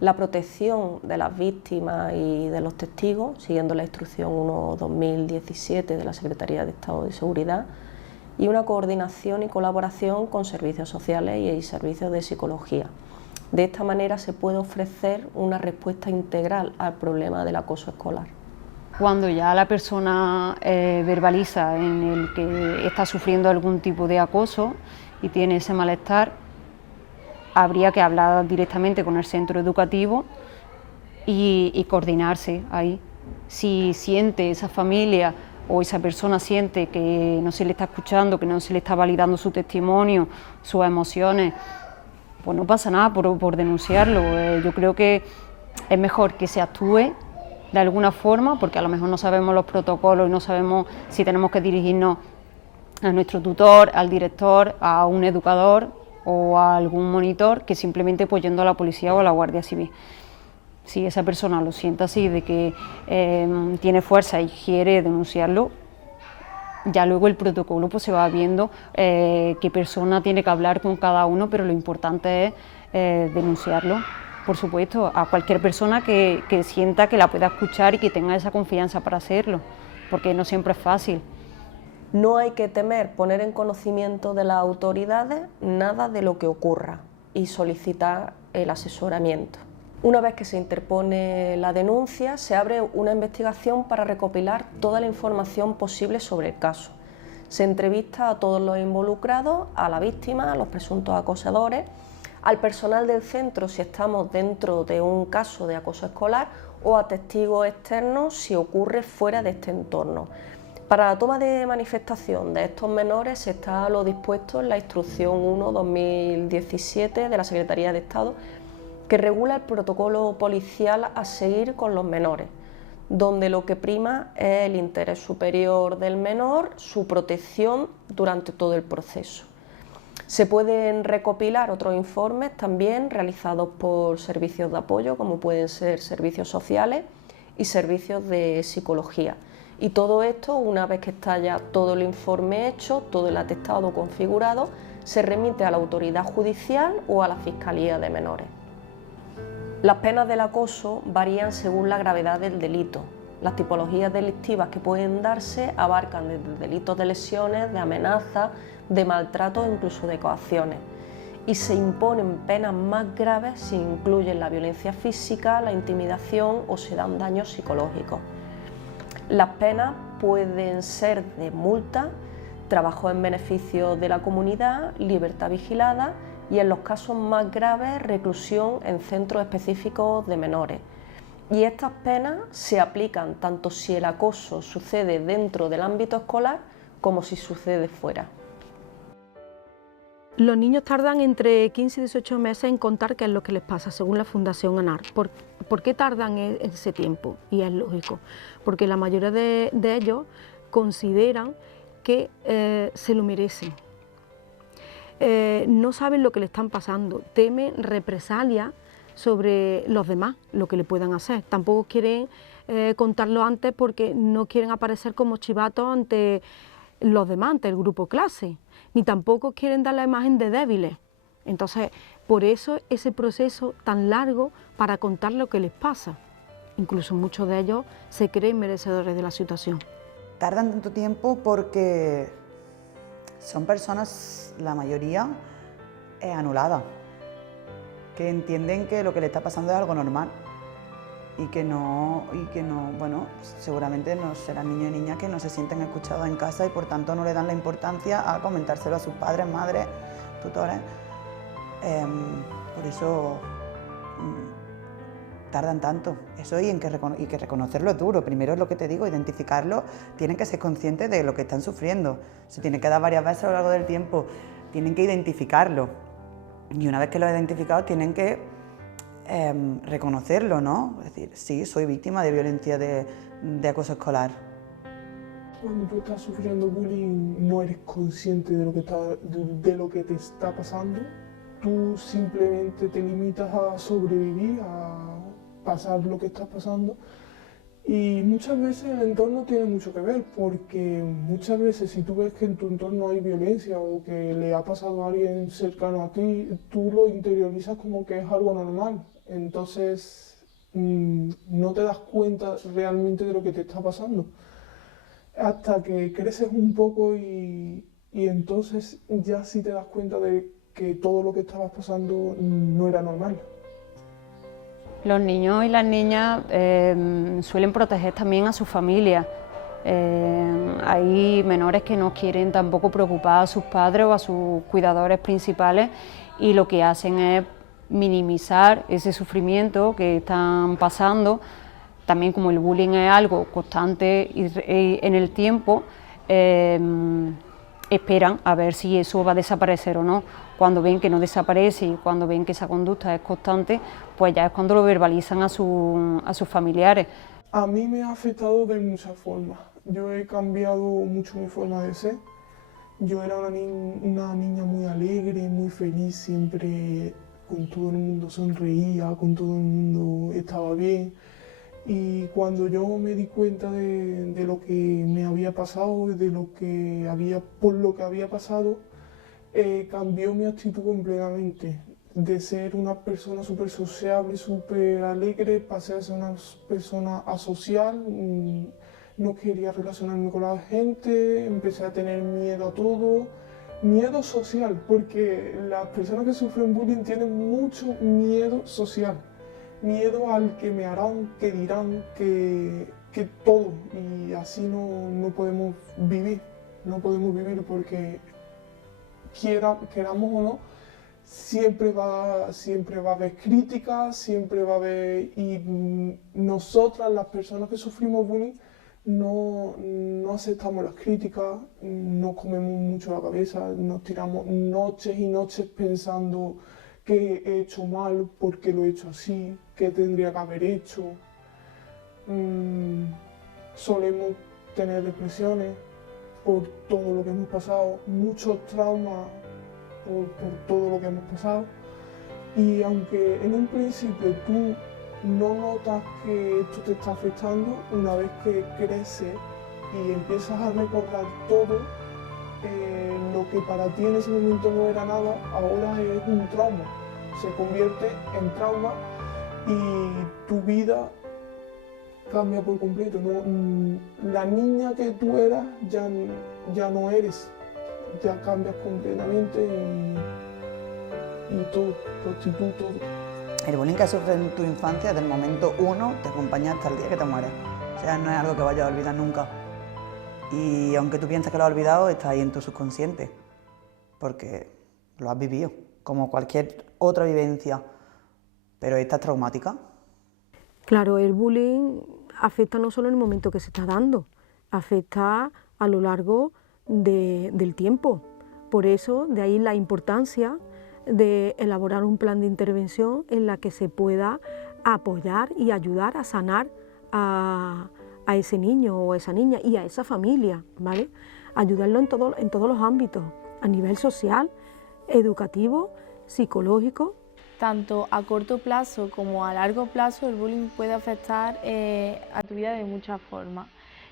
la protección de las víctimas y de los testigos, siguiendo la Instrucción 1/2017 de la Secretaría de Estado de Seguridad, y una coordinación y colaboración con servicios sociales y servicios de psicología. De esta manera se puede ofrecer una respuesta integral al problema del acoso escolar. Cuando ya la persona verbaliza en el que está sufriendo algún tipo de acoso y tiene ese malestar, habría que hablar directamente con el centro educativo y coordinarse ahí. Si siente esa familia o esa persona siente que no se le está escuchando, que no se le está validando su testimonio, sus emociones, pues no pasa nada por denunciarlo. Yo creo que es mejor que se actúe de alguna forma, porque a lo mejor no sabemos los protocolos y no sabemos si tenemos que dirigirnos a nuestro tutor, al director, a un educador o a algún monitor, que simplemente pues yendo a la policía o a la Guardia Civil. Si esa persona lo siente así, de que tiene fuerza y quiere denunciarlo, ya luego el protocolo pues se va viendo qué persona tiene que hablar con cada uno, pero lo importante es denunciarlo, por supuesto, a cualquier persona que sienta que la pueda escuchar y que tenga esa confianza para hacerlo, porque no siempre es fácil. No hay que temer poner en conocimiento de las autoridades nada de lo que ocurra y solicitar el asesoramiento. Una vez que se interpone la denuncia, se abre una investigación para recopilar toda la información posible sobre el caso. Se entrevista a todos los involucrados, a la víctima, a los presuntos acosadores, al personal del centro si estamos dentro de un caso de acoso escolar o a testigos externos si ocurre fuera de este entorno. Para la toma de manifestación de estos menores está lo dispuesto en la Instrucción 1/2017 de la Secretaría de Estado, que regula el protocolo policial a seguir con los menores, donde lo que prima es el interés superior del menor, su protección durante todo el proceso. Se pueden recopilar otros informes también realizados por servicios de apoyo, como pueden ser servicios sociales y servicios de psicología. Y todo esto, una vez que está ya todo el informe hecho, todo el atestado configurado, se remite a la autoridad judicial o a la Fiscalía de Menores. Las penas del acoso varían según la gravedad del delito. Las tipologías delictivas que pueden darse abarcan desde delitos de lesiones, de amenazas, de maltrato e incluso de coacciones. Y se imponen penas más graves si incluyen la violencia física, la intimidación o se dan daños psicológicos. Las penas pueden ser de multa, trabajo en beneficio de la comunidad, libertad vigilada y en los casos más graves reclusión en centros específicos de menores. Y estas penas se aplican tanto si el acoso sucede dentro del ámbito escolar como si sucede fuera. Los niños tardan entre 15 y 18 meses en contar qué es lo que les pasa, según la Fundación ANAR. ¿Por qué tardan ese tiempo? Y es lógico, porque la mayoría de ellos consideran que se lo merecen. No saben lo que le están pasando, temen represalias sobre los demás, lo que le puedan hacer. Tampoco quieren contarlo antes porque no quieren aparecer como chivatos ante los demás, ante el grupo clase, ni tampoco quieren dar la imagen de débiles. Entonces, por eso ese proceso tan largo para contar lo que les pasa. Incluso muchos de ellos se creen merecedores de la situación. Tardan tanto tiempo porque son personas, la mayoría, anuladas, que entienden que lo que le está pasando es algo normal y que no, bueno, seguramente no serán niños y niñas que no se sienten escuchados en casa y por tanto no le dan la importancia a comentárselo a sus padres, madres, tutores. Por eso tardan tanto. Eso y que reconocerlo es duro. Primero es lo que te digo, identificarlo, tienen que ser conscientes de lo que están sufriendo. Se tiene que dar varias veces a lo largo del tiempo, tienen que identificarlo. Y una vez que lo han identificado tienen que reconocerlo, ¿no? Es decir, sí, soy víctima de violencia de acoso escolar. Cuando tú estás sufriendo bullying no eres consciente de lo que te está pasando. Tú simplemente te limitas a sobrevivir, a pasar lo que estás pasando. Y muchas veces el entorno tiene mucho que ver, porque muchas veces si tú ves que en tu entorno hay violencia o que le ha pasado a alguien cercano a ti, tú lo interiorizas como que es algo normal. Entonces no te das cuenta realmente de lo que te está pasando. Hasta que creces un poco y entonces ya sí te das cuenta de que todo lo que estabas pasando no era normal. Los niños y las niñas suelen proteger también a su familia. Hay menores que no quieren tampoco preocupar a sus padres o a sus cuidadores principales y lo que hacen es minimizar ese sufrimiento que están pasando. También como el bullying es algo constante y en el tiempo, esperan a ver si eso va a desaparecer o no. Cuando ven que no desaparece y cuando ven que esa conducta es constante, pues ya es cuando lo verbalizan a sus familiares. A mí me ha afectado de muchas formas. Yo he cambiado mucho mi forma de ser. Yo era una niña muy alegre, muy feliz, siempre con todo el mundo sonreía, con todo el mundo estaba bien. Y cuando yo me di cuenta de lo que me había pasado, por lo que había pasado, cambió mi actitud completamente. De ser una persona súper sociable, súper alegre, pasé a ser una persona asocial, no quería relacionarme con la gente, empecé a tener miedo a todo, miedo social, porque las personas que sufren bullying tienen mucho miedo social, miedo al que me harán, que dirán, que todo, y así no podemos vivir, porque queramos o no, siempre va a haber críticas, siempre va a haber, y nosotras, las personas que sufrimos bullying, no aceptamos las críticas, no comemos mucho la cabeza, nos tiramos noches y noches pensando qué he hecho mal, por qué lo he hecho así, qué tendría que haber hecho. Solemos tener depresiones por todo lo que hemos pasado, muchos traumas por todo lo que hemos pasado. Y aunque en un principio tú no notas que esto te está afectando, una vez que creces y empiezas a recordar todo, lo que para ti en ese momento no era nada, ahora es un trauma. Se convierte en trauma y tu vida cambia por completo. La niña que tú eras ya no eres, ya cambias completamente y todo, tu actitud, todo. El bullying que sufres en tu infancia, desde el momento 1, te acompaña hasta el día que te mueres. O sea, no es algo que vayas a olvidar nunca. Y aunque tú pienses que lo has olvidado, está ahí en tu subconsciente, porque lo has vivido, como cualquier otra vivencia, pero esta es traumática. Claro, el bullying afecta no solo en el momento que se está dando, afecta a lo largo del tiempo. Por eso, de ahí la importancia de elaborar un plan de intervención en la que se pueda apoyar y ayudar a sanar a ese niño o a esa niña y a esa familia, ¿vale? Ayudarlo en todos los ámbitos, a nivel social, educativo, psicológico. Tanto a corto plazo como a largo plazo el bullying puede afectar a tu vida de muchas formas.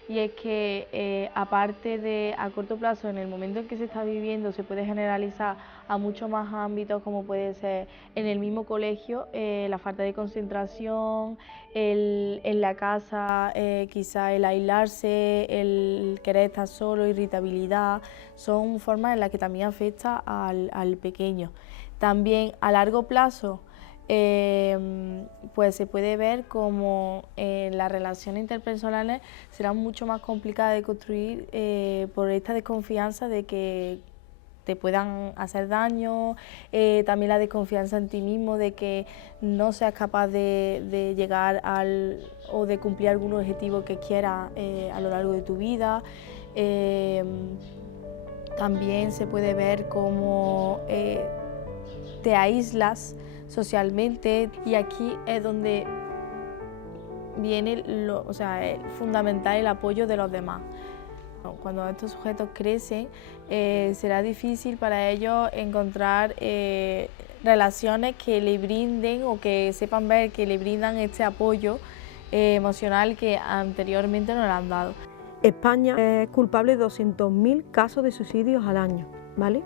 y es que aparte de a corto plazo, en el momento en que se está viviendo, se puede generalizar a muchos más ámbitos, como puede ser en el mismo colegio, la falta de concentración, en la casa quizá el aislarse, el querer estar solo, irritabilidad, son formas en las que también afecta al pequeño. También a largo plazo, pues se puede ver como las relaciones interpersonales serán mucho más complicadas de construir por esta desconfianza de que te puedan hacer daño, también la desconfianza en ti mismo de que no seas capaz de llegar o de cumplir algún objetivo que quieras a lo largo de tu vida. También se puede ver como te aíslas socialmente, y aquí es donde viene fundamental el apoyo de los demás. Cuando estos sujetos crecen, será difícil para ellos encontrar relaciones que le brinden o que sepan ver que le brindan este apoyo emocional que anteriormente no le han dado. España es culpable de 200.000 casos de suicidios al año, ¿vale?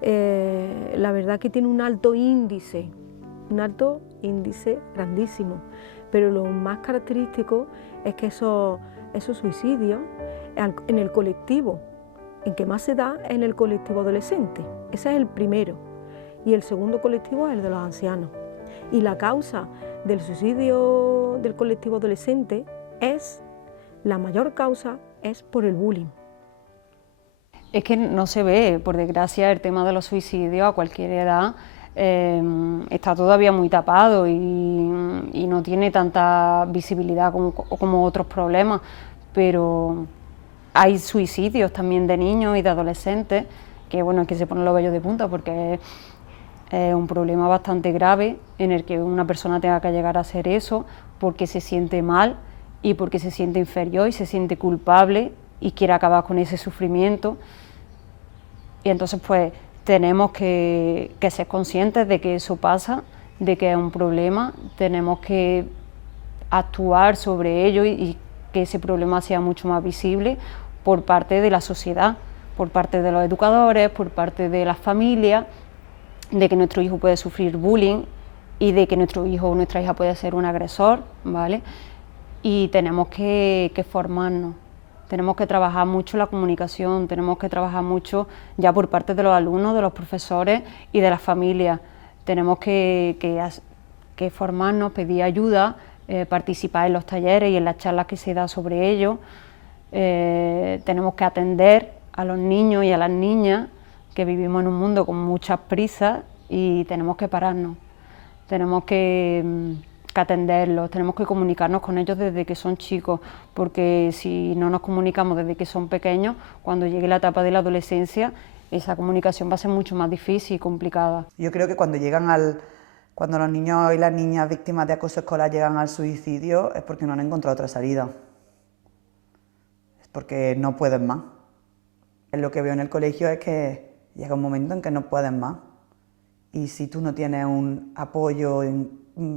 La verdad que tiene un alto índice grandísimo, pero lo más característico es que esos suicidios en el colectivo, en que más se da es en el colectivo adolescente, ese es el primero, y el segundo colectivo es el de los ancianos. Y la causa del suicidio del colectivo adolescente la mayor causa es por el bullying. Es que no se ve, por desgracia, el tema de los suicidios a cualquier edad está todavía muy tapado y no tiene tanta visibilidad como otros problemas, pero hay suicidios también de niños y de adolescentes que, bueno, que se ponen los vellos de punta porque es un problema bastante grave en el que una persona tenga que llegar a hacer eso porque se siente mal y porque se siente inferior y se siente culpable y quiere acabar con ese sufrimiento. Y entonces pues tenemos que ser conscientes de que eso pasa, de que es un problema, tenemos que actuar sobre ello y que ese problema sea mucho más visible por parte de la sociedad, por parte de los educadores, por parte de las familias, de que nuestro hijo puede sufrir bullying y de que nuestro hijo o nuestra hija puede ser un agresor, ¿vale? Y tenemos que formarnos. Tenemos que trabajar mucho la comunicación, tenemos que trabajar mucho ya por parte de los alumnos, de los profesores y de las familias. Tenemos que formarnos, pedir ayuda, participar en los talleres y en las charlas que se da sobre ello. Tenemos que atender a los niños y a las niñas, que vivimos en un mundo con muchas prisas y tenemos que pararnos. Tenemos que atenderlos, tenemos que comunicarnos con ellos desde que son chicos, porque si no nos comunicamos desde que son pequeños, cuando llegue la etapa de la adolescencia, esa comunicación va a ser mucho más difícil y complicada. Yo creo que cuando los niños y las niñas víctimas de acoso escolar llegan al suicidio es porque no han encontrado otra salida, es porque no pueden más. Lo que veo en el colegio es que llega un momento en que no pueden más, y si tú no tienes un apoyo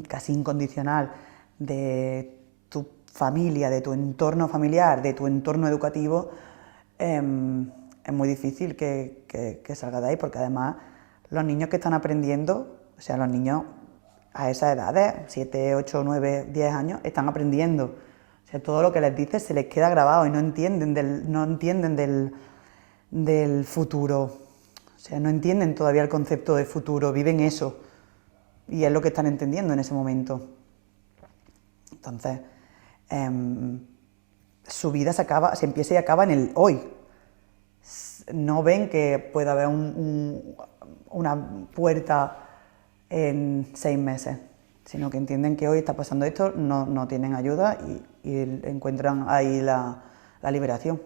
casi incondicional de tu familia, de tu entorno familiar, de tu entorno educativo, es muy difícil que salga de ahí, porque además los niños que están aprendiendo, o sea, los niños a esas edades, 7, 8, 9, 10 años, están aprendiendo. O sea, todo lo que les dices se les queda grabado y no entienden del futuro. O sea, no entienden todavía el concepto de futuro, viven eso. Y es lo que están entendiendo en ese momento. Entonces, su vida se empieza y acaba en el hoy. No ven que pueda haber una puerta en 6 meses, sino que entienden que hoy está pasando esto, no tienen ayuda y encuentran ahí la liberación.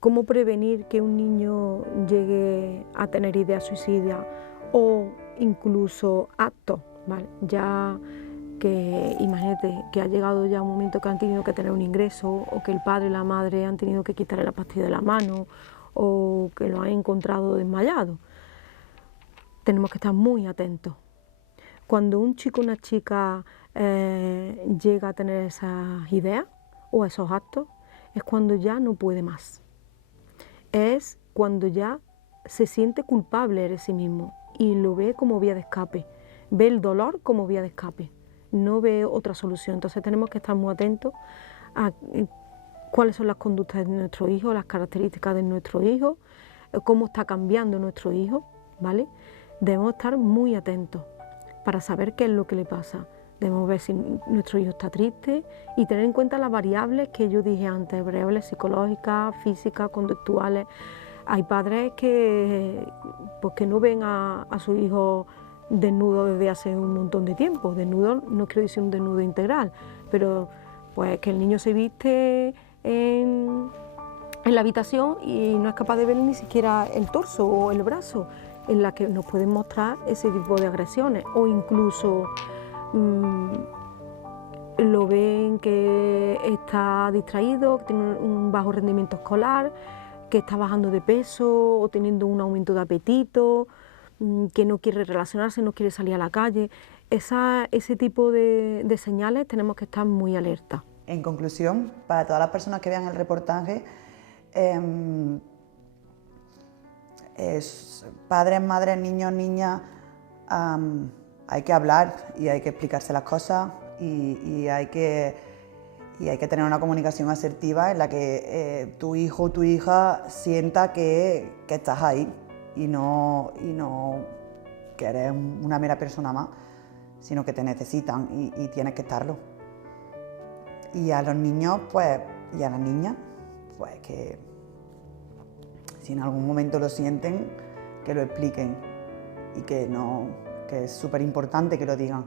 ¿Cómo prevenir que un niño llegue a tener ideas suicidas o incluso actos, ¿vale? Ya que imagínate que ha llegado ya un momento que han tenido que tener un ingreso, o que el padre y la madre han tenido que quitarle la pastilla de la mano, o que lo han encontrado desmayado. Tenemos que estar muy atentos. Cuando un chico o una chica llega a tener esas ideas o esos actos, es cuando ya no puede más. Es cuando ya se siente culpable de sí mismo y lo ve como vía de escape, ve el dolor como vía de escape, no ve otra solución. Entonces tenemos que estar muy atentos a cuáles son las conductas de nuestro hijo, las características de nuestro hijo, cómo está cambiando nuestro hijo, ¿vale? Debemos estar muy atentos para saber qué es lo que le pasa. Debemos ver si nuestro hijo está triste y tener en cuenta las variables que yo dije antes, variables psicológicas, físicas, conductuales. Hay padres que no ven a su hijo desnudo desde hace un montón de tiempo. Desnudo, no quiero decir un desnudo integral, pero pues que el niño se viste en la habitación y no es capaz de ver ni siquiera el torso o el brazo, en la que nos pueden mostrar ese tipo de agresiones, o incluso lo ven que está distraído, que tiene un bajo rendimiento escolar, que está bajando de peso o teniendo un aumento de apetito, que no quiere relacionarse, no quiere salir a la calle. Ese tipo de señales tenemos que estar muy alerta. En conclusión, para todas las personas que vean el reportaje, padres, madres, niños, niñas, hay que hablar y hay que explicarse las cosas y hay que tener una comunicación asertiva en la que tu hijo o tu hija sienta que estás ahí y no que eres una mera persona más, sino que te necesitan y tienes que estarlo. Y a los niños, pues, y a las niñas, pues que si en algún momento lo sienten, que lo expliquen y que es súper importante que lo digan.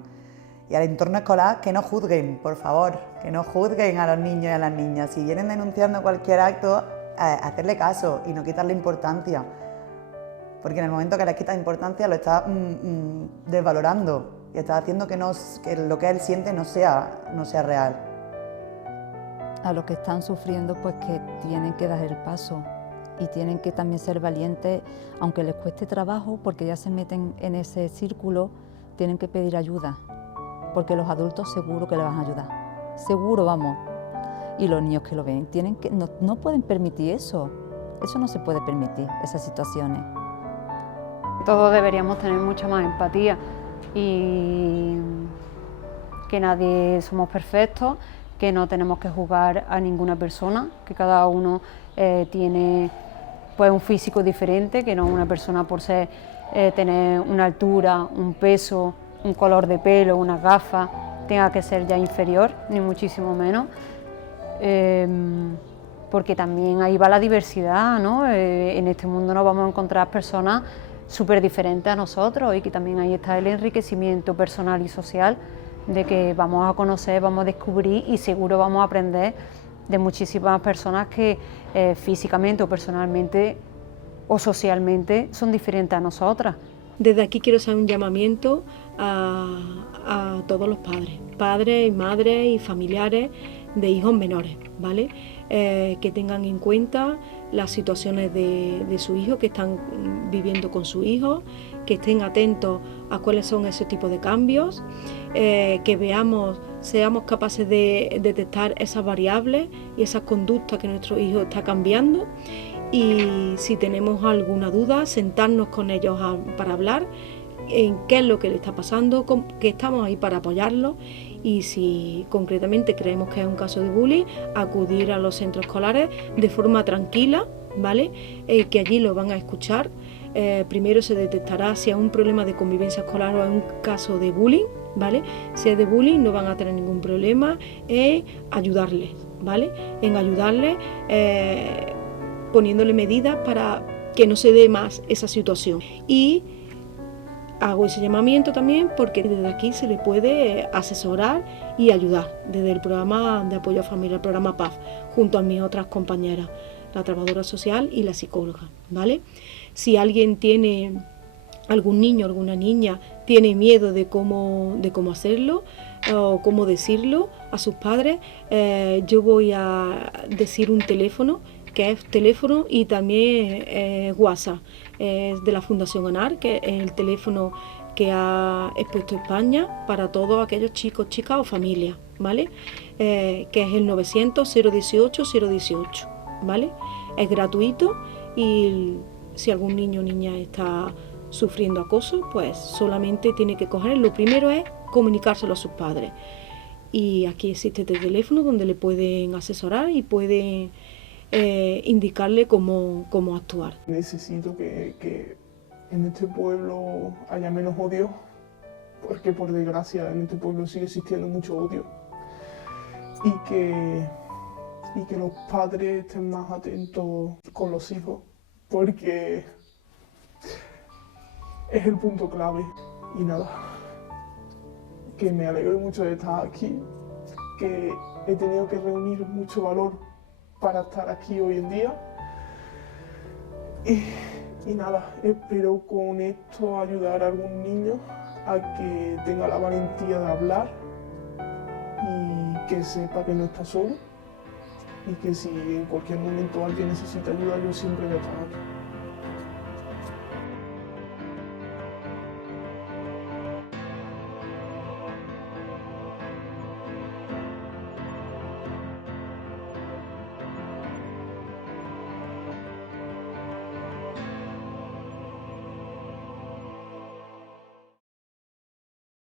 Y al entorno escolar, que no juzguen, por favor, que no juzguen a los niños y a las niñas. Si vienen denunciando cualquier acto, hacerle caso y no quitarle importancia. Porque en el momento que le quitas importancia lo estás desvalorando y estás haciendo que lo que él siente no sea real. A los que están sufriendo, pues que tienen que dar el paso y tienen que también ser valientes, aunque les cueste trabajo, porque ya se meten en ese círculo, tienen que pedir ayuda, porque los adultos seguro que le van a ayudar, seguro, vamos. Y los niños que lo ven no pueden permitir eso no se puede permitir, esas situaciones. Todos deberíamos tener mucha más empatía y que nadie somos perfectos, que no tenemos que juzgar a ninguna persona, que cada uno tiene pues un físico diferente, que no una persona por tener una altura, un peso, un color de pelo, unas gafas, tenga que ser ya inferior, ni muchísimo menos, porque también ahí va la diversidad, ¿no? En este mundo nos vamos a encontrar personas súper diferentes a nosotros y que también ahí está el enriquecimiento personal y social de que vamos a conocer, vamos a descubrir y seguro vamos a aprender de muchísimas personas que físicamente o personalmente o socialmente son diferentes a nosotras. Desde aquí quiero hacer un llamamiento a todos los padres y madres y familiares de hijos menores, ¿vale? Que tengan en cuenta las situaciones de su hijo, que están viviendo con su hijo, que estén atentos a cuáles son ese tipo de cambios, que seamos capaces de detectar esas variables y esas conductas que nuestro hijo está cambiando, y si tenemos alguna duda, sentarnos con ellos para hablar en qué es lo que le está pasando, que estamos ahí para apoyarlo, y si concretamente creemos que es un caso de bullying, acudir a los centros escolares de forma tranquila, ¿vale? Que allí lo van a escuchar. Primero se detectará si es un problema de convivencia escolar o es un caso de bullying, ¿vale? Si es de bullying no van a tener ningún problema en ayudarles, ¿vale? En ayudarles poniéndole medidas para que no se dé más esa situación. Y hago ese llamamiento también porque desde aquí se le puede asesorar y ayudar desde el programa de apoyo a familia, el programa PAF, junto a mis otras compañeras, la trabajadora social y la psicóloga, ¿vale? Si alguien tiene, algún niño, alguna niña, tiene miedo de cómo hacerlo o cómo decirlo a sus padres, yo voy a decir un teléfono, que es teléfono y también WhatsApp, es de la Fundación ANAR, que es el teléfono que ha expuesto España para todos aquellos chicos, chicas o familias, ¿vale? Que es el 900-018-018, ¿vale? Es gratuito y si algún niño o niña está sufriendo acoso, pues solamente tiene que coger, lo primero es comunicárselo a sus padres. Y aquí existe este teléfono donde le pueden asesorar y pueden indicarle cómo actuar. Necesito que en este pueblo haya menos odio, porque por desgracia en este pueblo sigue existiendo mucho odio. Y que los padres estén más atentos con los hijos, porque es el punto clave. Y nada, que me alegro mucho de estar aquí, que he tenido que reunir mucho valor para estar aquí hoy en día. Y nada, espero con esto ayudar a algún niño a que tenga la valentía de hablar y que sepa que no está solo y que si en cualquier momento alguien necesita ayuda, yo siempre voy a estar aquí.